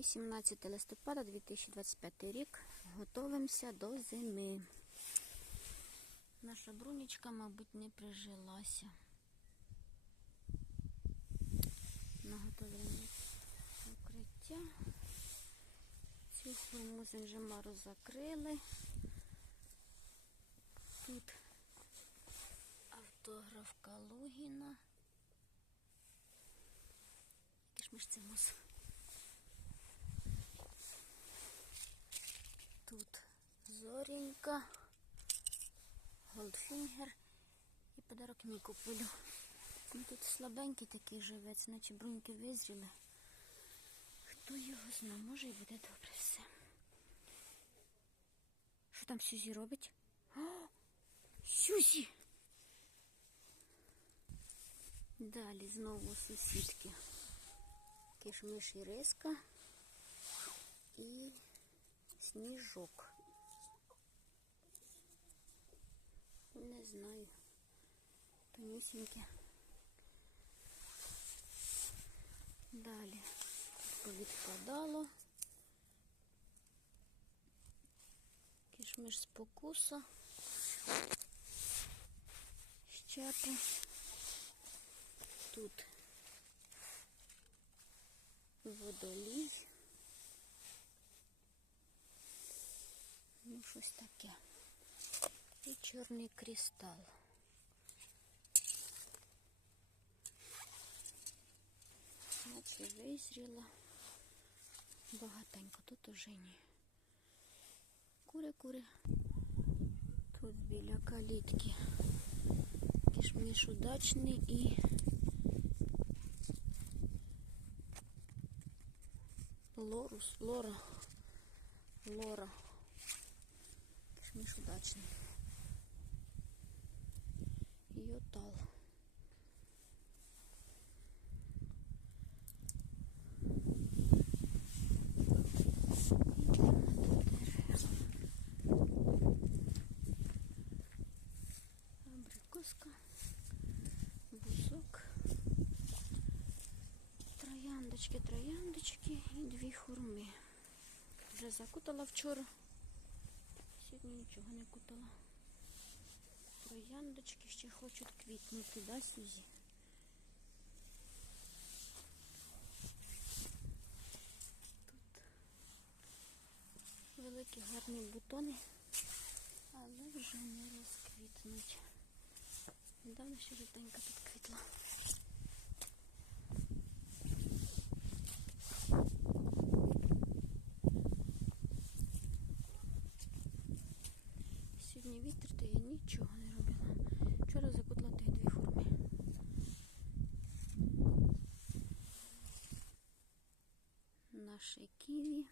18 листопада 2025 рік. Готовимося до зими. Наша брунічка, мабуть, не прижилася. Наготовлені укриття. Цю хурму зенжемару закрили. Тут автограф Калугіна. Який ж ми ж це мус? Тут зорінька, голдфінгер і подарок Нікополю. Тут слабенький такий живець, наче бруньки визріли. Хто його знає, може і буде добре все. Що там Сюзі робить? О, Сюзі! Далі знову сусідки. Кишмиш і риска і сніжок. Не знаю. Тонюсіньке. Далі повідпадало. Кишмиш спокуса. Щепи. Тут водолій. щось таке. І чорний кристал. Наче визріла. Багатенько, тут уже ні. Кури-кури. Тут біля калітки. Кишміш удачний і лорус, лора, лора. Кишміш удачний. Йотал. Абрикоска, бузок, трояндочки, трояндочки і дві хурми. Вже закутала вчора. Сьогодні нічого не кутала. Трояндочки ще хочуть квітнути, да, Сюзі? Тут великі гарні бутони, але вже не розквітнуть. Недавно ще жовтенька тут квітла. Ківі.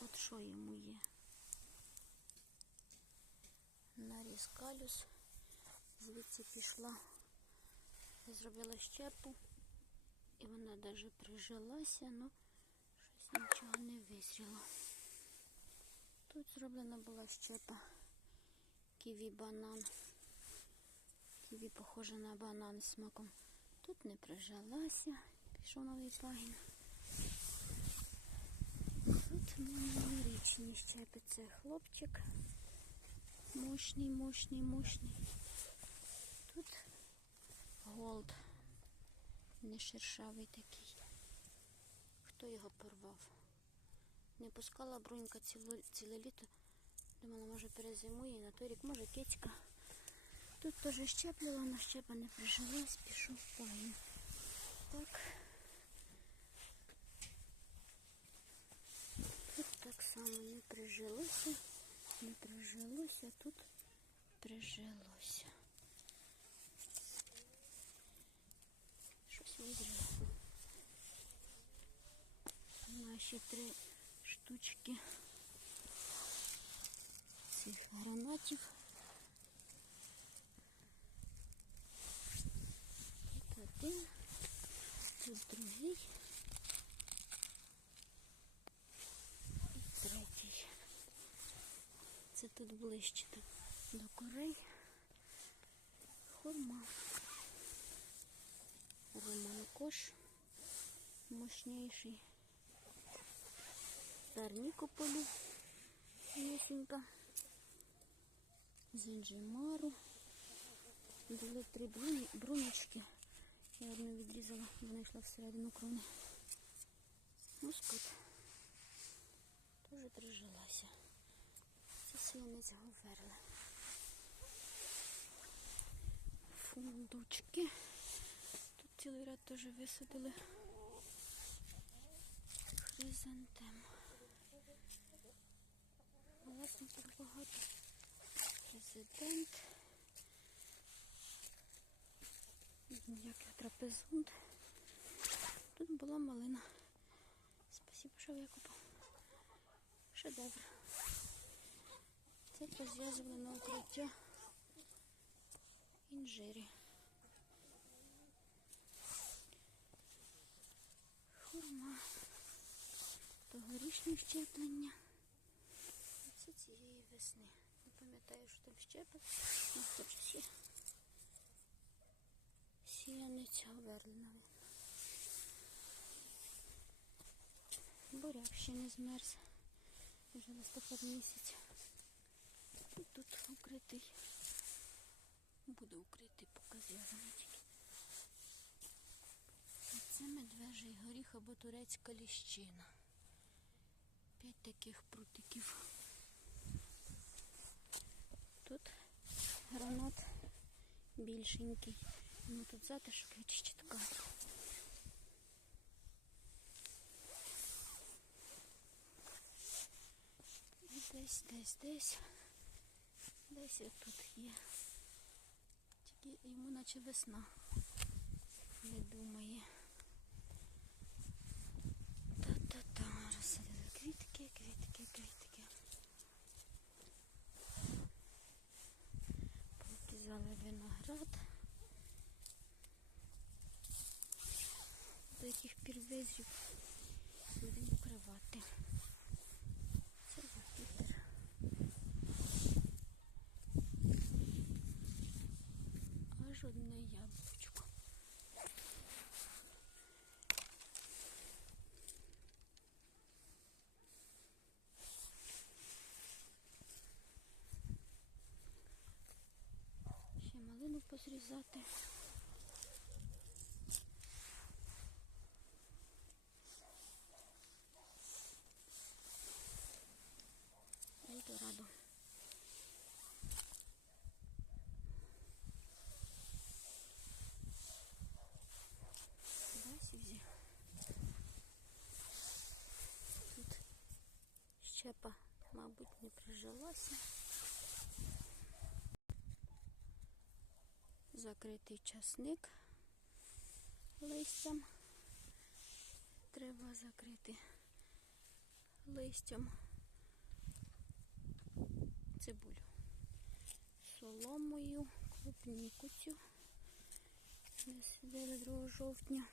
От що йому є? Наріз калюс. Звідси пішла. Зробила щепу. І вона навіть прижилася, але щось нічого не визріло. Тут зроблена була щепа ківі банан. Ківі похоже на банан з смаком. Тут не прижилася, пішов новий пагін. Тут минулорічні щепи. Це хлопчик. Мощний, мощний, мощний. Тут голд. Не шершавий такий. Хто його порвав? Не пускала брунька ціло, ціле літо. Думала, може перезимує на той рік, може кицька. Тут теж щеплювала, але щепа не прижилась, пішов пагін. Так. само не прижилося, не прижилося, тут прижилося. Щось визріло. Наші три штучки цих гранатів. Тут до корей. Хурма. Роман кош мощніший. Нектар Нікополю. Нісенька. Зінжимару. Були три бруночки. Я одну відрізала, вона йшла всередину крони. Мускат. Теж прижилася. Це свинець говерли. Фундучки. Тут цілий ряд теж висадили. Хризантем. Власне, тут багато. Президент. Як його трапезунд. Тут була малина. Спасибо, що викупав. Шедевр. Це позв'язували на укриття інжирі. Хурма. Тогорічні щеплення. Це цієї весни. Не пам'ятаю, що там. Ну, хоче сі. Сіяниця верлина. Буряк ще не змерз. Вже листопад місяць. Тут укритий. Буде укритий, поки зв'язаний тільки. Це медвежий горіх або турецька ліщина. П'ять таких прутиків. Тут гранат більшенький. Ну тут затишок від десь, десь, десь. Десь тут є. Тільки йому наче весна. Не думає. Та-та-та. Розсадили квітки, квітки, квітки. Покизали виноград. До яких пір визрів будемо укривати. Позрізати. Ельдорадо. Да, Сюзі? Тут щепа, мабуть, не прижилася. Закритий часник листям. Треба закрити листям цибулю. Соломою, клубніку цю. Висадили 2 жовтня.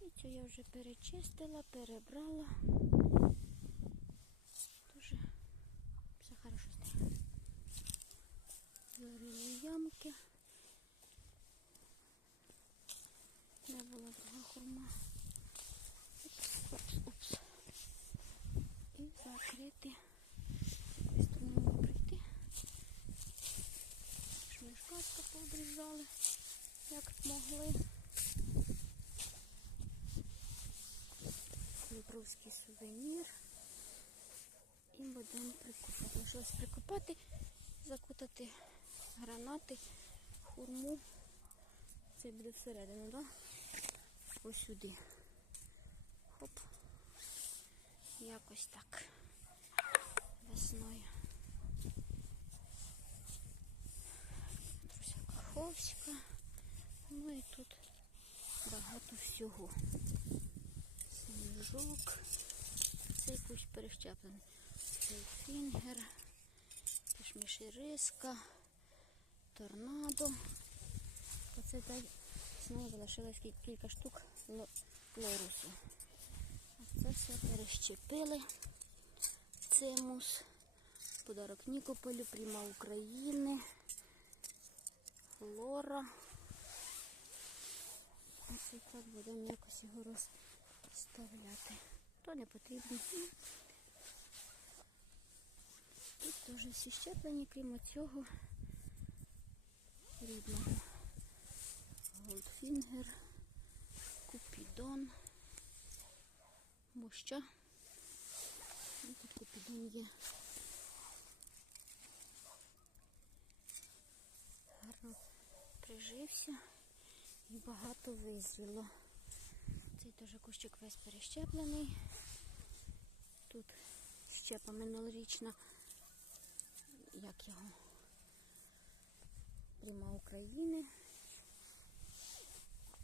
І цю я вже перечистила, перебрала. Дуже все хорошо з нею. Зарили ямки. Де була друга хурма. Упс, упс. І закрити. Сторону прийти. Шмишкаска пообрізали, як могли. Дніпровський сувенір. І будемо прикопати. Лишилось прикопати, закутати гранати, хурму. Це буде всередину, так? Да? Ось сюди. Хоп. Якось так. Весною. Труся каховська. Ну і тут багато всього. Сніжок. Цей кущ перещеплений. Цей фінгер, кишмішириска, торнадо. Оце так знову залишилось кілька штук лорусу. Це все перещепили. Цимус. Подарок Нікополю, Пріма України. Флора. Ось так будемо якось його роз... вставляти. То не потрібно. Тут теж всі щеплені, крім цього рідного. Голдфінгер, купідон, муща. І тут купідон є. Гарно прижився і багато визріло. Цей теж кущик весь перещеплений. Тут щепа минулорічна, як його, пряма України.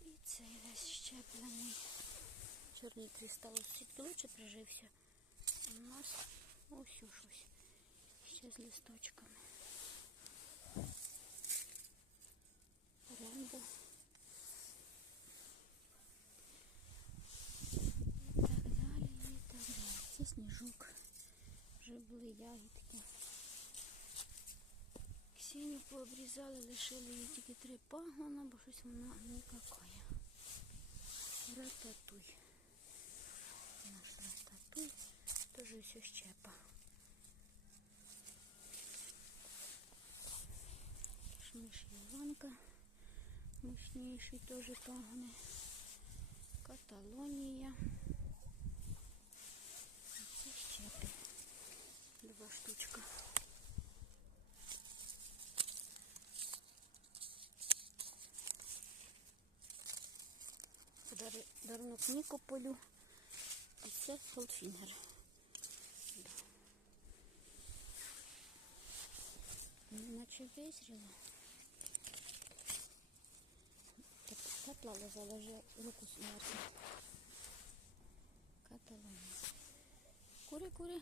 І цей весь щеплений. Чорний кристал лучше прижився. У нас ось щось. Ще з листочками. Рембо. І так далі, і так далі. Це сніжок. Вже були ягідки. Ксенію пообрізали, лишили їй тільки три пагона, бо щось вона никакає. Рататуй. Наш рататуй. Теж все щепа. Шмиш Іванка. Мощніший теж пагони. Каталонія. Це щепи. Два штучка. Дарунок Нікополю. А це Голдфінгер. Да. Ну, Наче визріло. Так, Катла лежала вже руку смерти. Каталонія. Кури, кури.